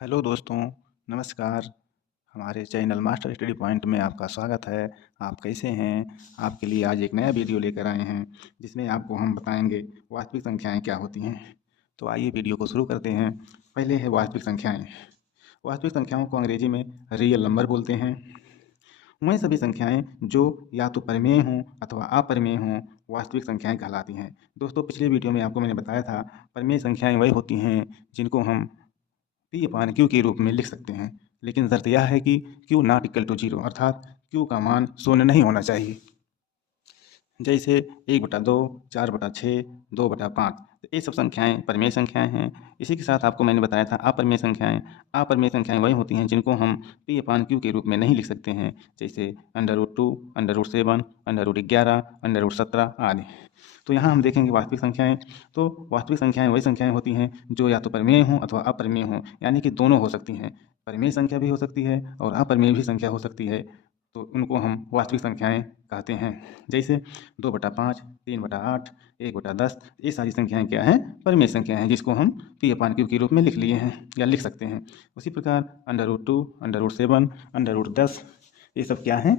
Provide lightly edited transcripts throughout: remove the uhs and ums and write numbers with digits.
Hello दोस्तों, नमस्कार। हमारे चैनल मास्टर स्टडी पॉइंट में आपका स्वागत है। आप कैसे हैं? आपके लिए आज एक नया वीडियो लेकर आए हैं, जिसमें आपको हम बताएंगे वास्तविक संख्याएं क्या होती हैं। तो आइए वीडियो को शुरू करते हैं। पहले है वास्तविक संख्याएं। वास्तविक संख्याओं को अंग्रेजी में रियल नंबर बोलते हैं। वही सभी संख्याएं जो या तो परिमेय हों अथवा अपरिमेय हों, वास्तविक संख्याएं कहलाती हैं। दोस्तों, पिछले वीडियो में आपको मैंने बताया था, परिमेय संख्याएं वही होती हैं जिनको हम पी अपान क्यू के रूप में लिख सकते हैं, लेकिन शर्त यह है कि Q not equal to zero, अर्थात क्यू का मान शून्य नहीं होना चाहिए। जैसे 1/2, 4/6, 2/5, तो ये सब संख्याएं परिमेय संख्याएं हैं। इसी के साथ आपको मैंने बताया था अपरिमेय संख्याएं। अपरिमेय संख्याएं वही होती हैं जिनको हम पी अपान क्यू के रूप में नहीं लिख सकते हैं, जैसे √2, √7, √11, √17 आदि। तो यहाँ हम देखेंगे वास्तविक संख्याएं। तो वास्तविक संख्याएं वही संख्याएं होती हैं जो या तो परिमेय हों अथवा अपरिमेय हों, यानी कि दोनों हो सकती हैं। परिमेय संख्या भी हो सकती है और अपरिमेय भी संख्या हो सकती है, तो उनको हम वास्तविक संख्याएं कहते हैं। जैसे 2/5, 3/8, 1/10, ये सारी संख्याएं क्या हैं? परिमेय संख्या हैं, जिसको हम पी अपान क्यू के रूप में लिख लिए हैं या लिख सकते हैं। उसी प्रकार √2, √7, √10, ये सब क्या हैं?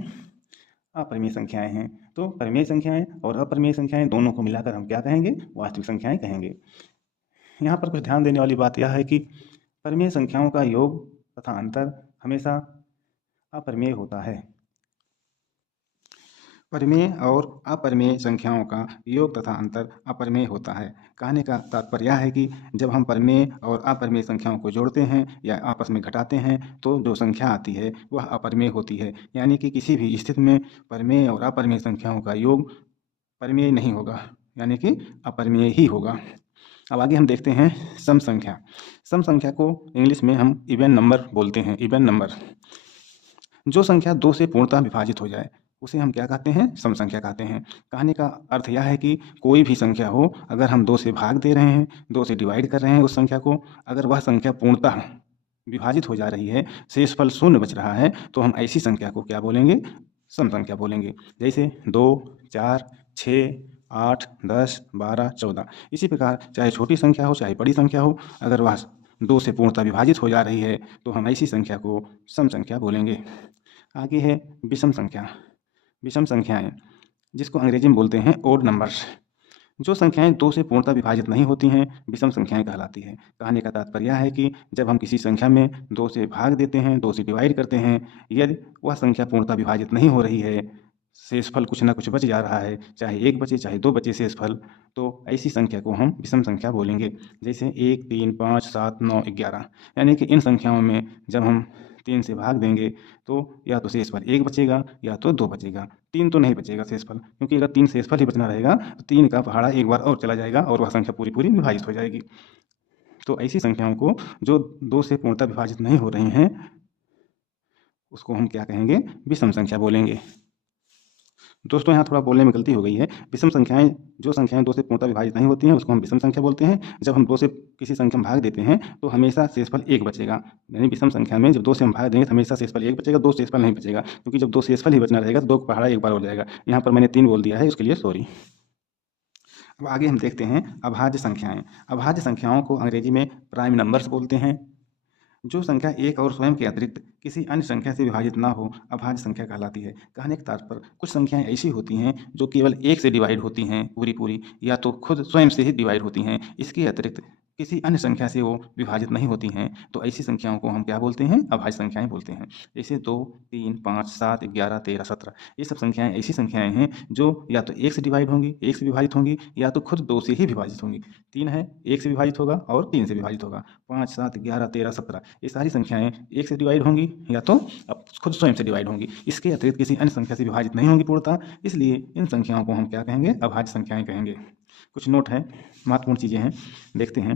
अपरिमेय संख्याएं हैं। तो परिमेय संख्याएं और अपरिमेय संख्याएं दोनों को मिलाकर हम क्या कहेंगे? वास्तविक संख्याएं कहेंगे। यहाँ पर कुछ ध्यान देने वाली बात यह है कि परिमेय संख्याओं का योग तथा अंतर हमेशा अपरिमेय होता है। परिमेय और अपरिमेय संख्याओं का योग तथा अंतर अपरिमेय होता है। कहने का तात्पर्य यह है कि जब हम परिमेय और अपरिमेय संख्याओं को जोड़ते हैं या आपस में घटाते हैं, तो जो संख्या आती है वह अपरिमेय होती है। यानी कि किसी भी स्थिति में परिमेय और अपरिमेय संख्याओं का योग परिमेय नहीं होगा, यानी कि अपरिमेय ही होगा। अब आगे हम देखते हैं सम संख्या। सम संख्या को इंग्लिश में हम इवन नंबर बोलते हैं। इवन नंबर, जो संख्या 2 से पूर्णतः विभाजित हो जाए उसे हम क्या कहते हैं? सम संख्या कहते हैं। कहने का अर्थ यह है कि कोई भी संख्या हो, अगर हम 2 से भाग दे रहे हैं, 2 से डिवाइड कर रहे हैं उस संख्या को, अगर वह संख्या पूर्णतः विभाजित हो जा रही है, शेषफल शून्य बच रहा है, तो हम ऐसी संख्या को क्या बोलेंगे? सम संख्या बोलेंगे। जैसे 2, 4, 6, 8, 10, 12, 14। इसी प्रकार चाहे छोटी संख्या हो चाहे बड़ी संख्या हो, अगर वह 2 से पूर्णतः विभाजित हो जा रही है, तो हम ऐसी संख्या को सम संख्या बोलेंगे। आगे है विषम संख्या। विषम संख्याएं, जिसको अंग्रेजी में बोलते हैं ओड नंबर्स। जो संख्याएं 2 से पूर्णतः विभाजित नहीं होती हैं, विषम संख्याएं कहलाती हैं। कहने का तात्पर्य यह है कि जब हम किसी संख्या में 2 से भाग देते हैं, 2 से डिवाइड करते हैं, यदि वह संख्या पूर्णतः विभाजित नहीं हो रही है, शेषफल कुछ ना कुछ बच जा रहा है, चाहे 1 बचे चाहे 2 बचे शेषफल, तो ऐसी संख्या को हम विषम संख्या बोलेंगे। जैसे 1, 3, 5, 7, 9, 11। यानी कि इन संख्याओं में जब हम 3 से भाग देंगे, तो या तो शेषफल 1 बचेगा या तो 2 बचेगा। 3 तो नहीं बचेगा शेषफल, क्योंकि अगर 3 शेषफल ही बचना रहेगा तो 3 का पहाड़ा एक बार और चला जाएगा और वह संख्या पूरी पूरी विभाजित हो जाएगी। तो ऐसी संख्याओं को जो 2 से पूर्णतः विभाजित नहीं हो रही हैं, उसको हम क्या कहेंगे? विषम संख्या बोलेंगे। दोस्तों, यहाँ थोड़ा बोलने में गलती हो गई है। विषम संख्याएं, जो संख्याएं 2 से पूर्णतः विभाजित नहीं होती हैं, उसको हम विषम संख्या बोलते हैं। जब हम 2 से किसी संख्या में भाग देते हैं, तो हमेशा शेषफल 1 बचेगा। यानी विषम संख्या में जब 2 से हम भाग देंगे तो हमेशा शेषफल 1 बचेगा, 2 शेषफल नहीं बचेगा, क्योंकि जब 2 शेषफल ही बचना रहेगा तो 2 का पहाड़ा एक बार हो जाएगा। यहाँ पर मैंने 3 बोल दिया है, उसके लिए सॉरी। अब आगे हम देखते हैं अभाज्य संख्याएं। अभाज्य संख्याओं को अंग्रेजी में प्राइम नंबर्स बोलते हैं। जो संख्या एक और स्वयं के अतिरिक्त किसी अन्य संख्या से विभाजित ना हो, अभाज्य संख्या कहलाती है। कहने के तात्पर्य, कुछ संख्याएं ऐसी होती हैं जो केवल 1 से डिवाइड होती हैं पूरी पूरी, या तो खुद स्वयं से ही डिवाइड होती हैं, इसके अतिरिक्त किसी अन्य संख्या से वो विभाजित नहीं होती हैं, तो ऐसी संख्याओं को हम क्या बोलते हैं? अभाज्य संख्याएं बोलते हैं। जैसे 2, 3, 5, 7, 11, 13, 17। ये सब संख्याएं ऐसी संख्याएं हैं जो या तो 1 से डिवाइड होंगी, 1 से विभाजित होंगी, या तो खुद 2 से ही विभाजित होंगी। 3 है, 1 से विभाजित होगा और 3 से विभाजित होगा। 5, 7, 11, 13, 17, ये सारी संख्याएं 1 से डिवाइड होंगी या तो अब खुद स्वयं से डिवाइड होंगी, इसके अतिरिक्त किसी अन्य संख्या से विभाजित नहीं होंगी पूर्णतः, इसलिए इन संख्याओं को हम क्या कहेंगे? अभाज्य संख्याएं कहेंगे। कुछ नोट है, महत्वपूर्ण चीज़ें हैं, देखते हैं।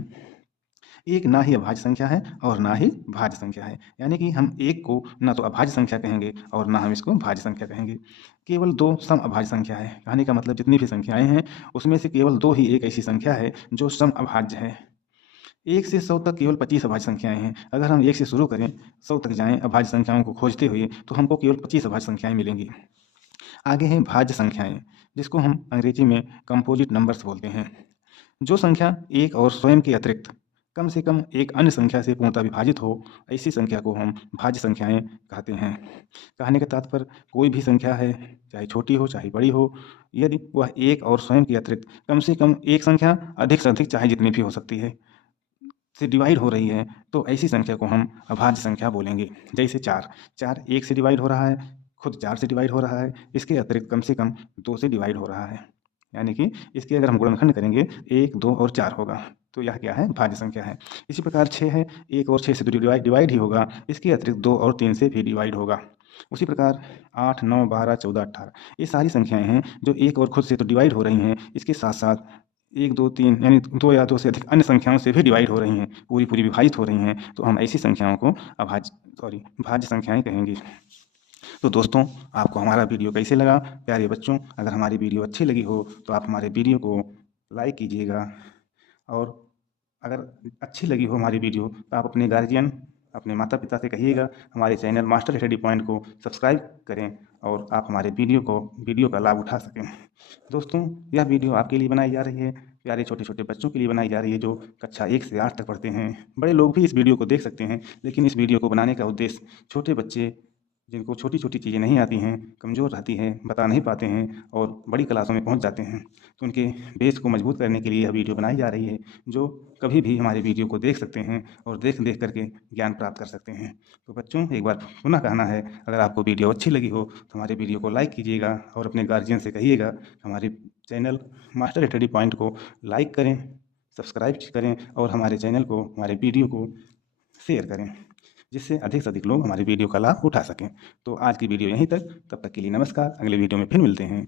एक ना ही अभाज्य संख्या है और ना ही भाज्य संख्या है, यानी कि हम एक को ना तो अभाज्य संख्या कहेंगे और ना हम इसको भाज्य संख्या कहेंगे। केवल 2 सम अभाज्य संख्या है। कहने का मतलब, जितनी भी संख्याएं हैं उसमें से केवल 2 ही एक ऐसी संख्या है जो सम अभाज्य है। 1 से 100 तक केवल 25 अभाज्य संख्याएं हैं। अगर हम 1 से शुरू करें, 100 तक जाएं अभाज्य संख्याओं को खोजते हुए, तो हमको केवल 25 अभाज्य संख्याएं मिलेंगी। आगे हैं भाज्य संख्याएं, जिसको हम अंग्रेजी में कंपोजिट नंबर्स बोलते हैं। जो संख्या एक और स्वयं के अतिरिक्त कम से कम एक अन्य संख्या से पूर्णतः विभाजित हो, ऐसी संख्या को हम भाज्य संख्याएँ कहते हैं। कहने का तात्पर्य कोई भी संख्या है, चाहे छोटी हो, चाहे बड़ी हो, यदि वह एक और स्वयं के अतिरिक्त कम से कम एक संख्या अधिक से अधिक चाहे जितनी भी हो सकती है, से डिवाइड हो रही है, तो ऐसी संख्या को हम अभाज्य संख्या बोलेंगे। जैसे 4, 4 1 से डिवाइड हो रहा है, खुद 4 से डिवाइड हो रहा है, इसके अतिरिक्त कम से कम 2 से डिवाइड हो रहा है। यानी कि इसके अगर हम गुणनखंड करेंगे 1, 2 और 4 होगा, तो यह क्या है? भाज्य संख्या है। इसी प्रकार 6 है, 1 और 6 से तो डिवाइड ही होगा, इसके अतिरिक्त 2 और 3 से भी डिवाइड होगा। उसी प्रकार 8, 9, 12, 14, 18 ये सारी संख्याएँ हैं जो एक और खुद से तो डिवाइड हो रही हैं, इसके साथ-साथ 1, 2, 3 यानी 2 या 2 से अधिक अन्य संख्याओं से भी डिवाइड हो रही हैं, पूरी-पूरी विभाजित हो रही हैं, तो हम ऐसी संख्याओं को भाज्य संख्याएँ कहेंगे। तो दोस्तों, आपको हमारा वीडियो कैसे लगा? प्यारे बच्चों, अगर हमारी वीडियो अच्छी लगी हो तो आप हमारे वीडियो को लाइक कीजिएगा, और अगर अच्छी लगी हो हमारी वीडियो तो आप अपने गार्जियन, अपने माता-पिता से कहिएगा हमारे चैनल मास्टर स्टडी पॉइंट को सब्सक्राइब करें, और आप हमारे वीडियो का लाभ उठा सकें। दोस्तों, यह वीडियो आपके लिए बनाई जा रही है, प्यारे छोटे-छोटे बच्चों के लिए बनाई जा रही है जो कक्षा 1 से 8 तक पढ़ते हैं। बड़े लोग भी इस वीडियो को देख सकते हैं, लेकिन इस वीडियो को बनाने का उद्देश्य छोटे बच्चे जिनको छोटी-छोटी चीज़ें नहीं आती हैं, कमज़ोर रहती हैं, बता नहीं पाते हैं और बड़ी क्लासों में पहुँच जाते हैं, तो उनके बेस को मजबूत करने के लिए यह वीडियो बनाई जा रही है, जो कभी भी हमारे वीडियो को देख सकते हैं और देख-देख कर के ज्ञान प्राप्त कर सकते हैं। तो बच्चों, एक बार पुनः कहना है, अगर आपको वीडियो अच्छी लगी हो तो हमारे वीडियो को लाइक कीजिएगा और अपने गार्जियन से कहिएगा हमारे चैनल मास्टर स्टडी पॉइंट को लाइक करें, सब्सक्राइब करें और हमारे चैनल को, हमारे वीडियो को शेयर करें, जिससे अधिक से अधिक लोग हमारी वीडियो का लाभ उठा सकें। तो आज की वीडियो यहीं तक, तब तक के लिए नमस्कार, अगले वीडियो में फिर मिलते हैं।